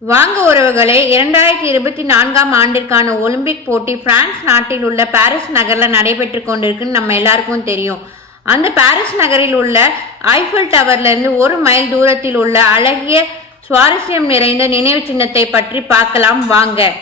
வாங்க உறவுகளே இரண்டாயிரத்தி இருபத்தி நான்காம் ஆண்டிற்கான ஒலிம்பிக் போட்டி பிரான்ஸ் நாட்டில் உள்ள பாரிஸ் நகரில் நடைபெற்று கொண்டிருக்குன்னு நம்ம எல்லாருக்கும் தெரியும். அந்த பாரிஸ் நகரில் உள்ள ஐஃபில் டவர்லேருந்து ஒரு மைல் தூரத்தில் உள்ள அழகிய சுவாரஸ்யம் நிறைந்த நினைவு சின்னத்தை பற்றி பார்க்கலாம் வாங்க.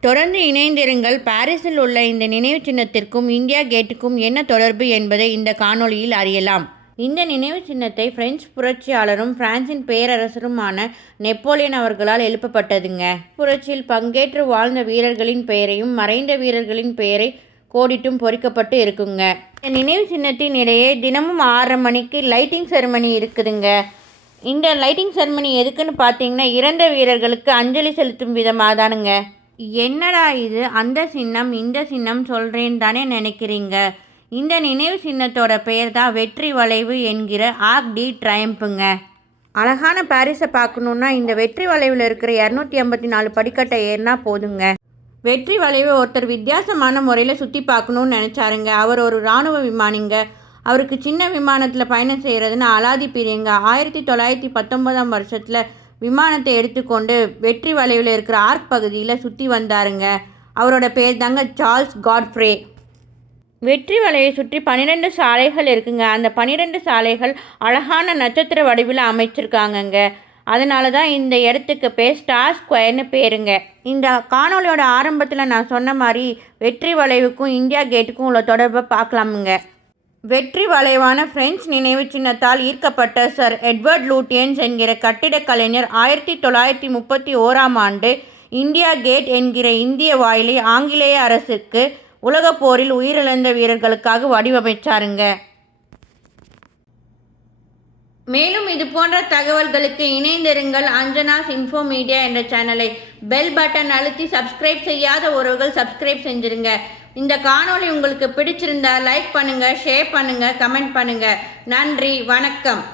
தொடர்ந்து இணைந்திருங்கள். பாரிஸில் உள்ள இந்த நினைவு சின்னத்திற்கும் இந்தியா கேட்டுக்கும் என்ன தொடர்பு என்பதை இந்த காணொளியில் அறியலாம். இந்த நினைவு சின்னத்தை பிரெஞ்சு புரட்சியாளரும் பிரான்சின் பேரரசருமான நெப்போலியன் அவர்களால் எழுப்பப்பட்டதுங்க. புரட்சியில் பங்கேற்று வாழ்ந்த வீரர்களின் பெயரையும் மறைந்த வீரர்களின் பெயரை கோடிட்டும் பொறிக்கப்பட்டு இருக்குங்க. இந்த நினைவு சின்னத்தின் இடையே தினமும் ஆறரை மணிக்கு லைட்டிங் செரமனி இருக்குதுங்க. இந்த லைட்டிங் செரமனி எதுக்குன்னு பார்த்தீங்கன்னா இறந்த வீரர்களுக்கு அஞ்சலி செலுத்தும் விதமாக தானுங்க என்னடா இது? அந்த சின்னம் இந்த சின்னம் சொல்கிறேன்னு தானே நினைக்கிறீங்க? இந்த நினைவு சின்னத்தோட பெயர் தான் வெற்றி வளைவு என்கிற ஆக் டி ட்ரையம்புங்க அழகான பாரிஸை பார்க்கணுன்னா இந்த வெற்றி வளைவில் இருக்கிற இரநூத்தி ஐம்பத்தி நாலு படிக்கட்டை ஏறினா போதுங்க. வெற்றி வளைவை ஒருத்தர் வித்தியாசமான முறையில் சுற்றி பார்க்கணுன்னு நினச்சாருங்க. அவர் ஒரு இராணுவ விமானிங்க. அவருக்கு சின்ன விமானத்தில் பயணம் செய்கிறதுன்னு அலாதி பிரியங்க. ஆயிரத்தி தொள்ளாயிரத்தி பத்தொன்பதாம் வருஷத்தில் விமானத்தை எடுத்துக்கொண்டு வெற்றி வளைவில் இருக்கிற ஆர்க் பகுதியில் சுற்றி வந்தாருங்க. அவரோட பேர் தாங்க சார்ல்ஸ் காட்ஃப்ரே வெற்றி வலையை சுற்றி பன்னிரெண்டு சாலைகள் இருக்குங்க. அந்த பன்னிரெண்டு சாலைகள் அழகான நட்சத்திர வடிவில் அமைச்சிருக்காங்கங்க. அதனால தான் இந்த இடத்துக்கு பேர் ஸ்டார் ஸ்கொயர்னு பேருங்க. இந்த காணொலியோட ஆரம்பத்தில் நான் சொன்ன மாதிரி வெற்றி வளைவுக்கும் இந்தியா கேட்டுக்கும் உள்ள தொடர்பை பார்க்கலாமுங்க. வெற்றி வளைவான பிரெஞ்சு நினைவு சின்னத்தால் ஈர்க்கப்பட்ட சர் எட்வர்ட் லூட்டியன்ஸ் என்கிற கட்டிடக் கலைஞர் ஆயிரத்தி தொள்ளாயிரத்தி முப்பத்தி ஓராம் ஆண்டு இந்தியா கேட் என்கிற இந்திய வாயிலை ஆங்கிலேய அரசுக்கு உலகப் போரில் உயிரிழந்த வீரர்களுக்காக வடிவமைச்சாருங்க. மேலும் இது போன்ற தகவல்களுக்கு இணைந்திருங்கள் அஞ்சனா இன்ஃபோ மீடியா என்ற சேனலை. பெல் பட்டன் அழுத்தி சப்ஸ்கிரைப் செய்யாத உறவுகள் சப்ஸ்கிரைப் செஞ்சிருங்க. இந்த காணொளி உங்களுக்கு பிடிச்சிருந்தா லைக் பண்ணுங்கள் ஷேர் பண்ணுங்கள் கமெண்ட் பண்ணுங்க. நன்றி வணக்கம்.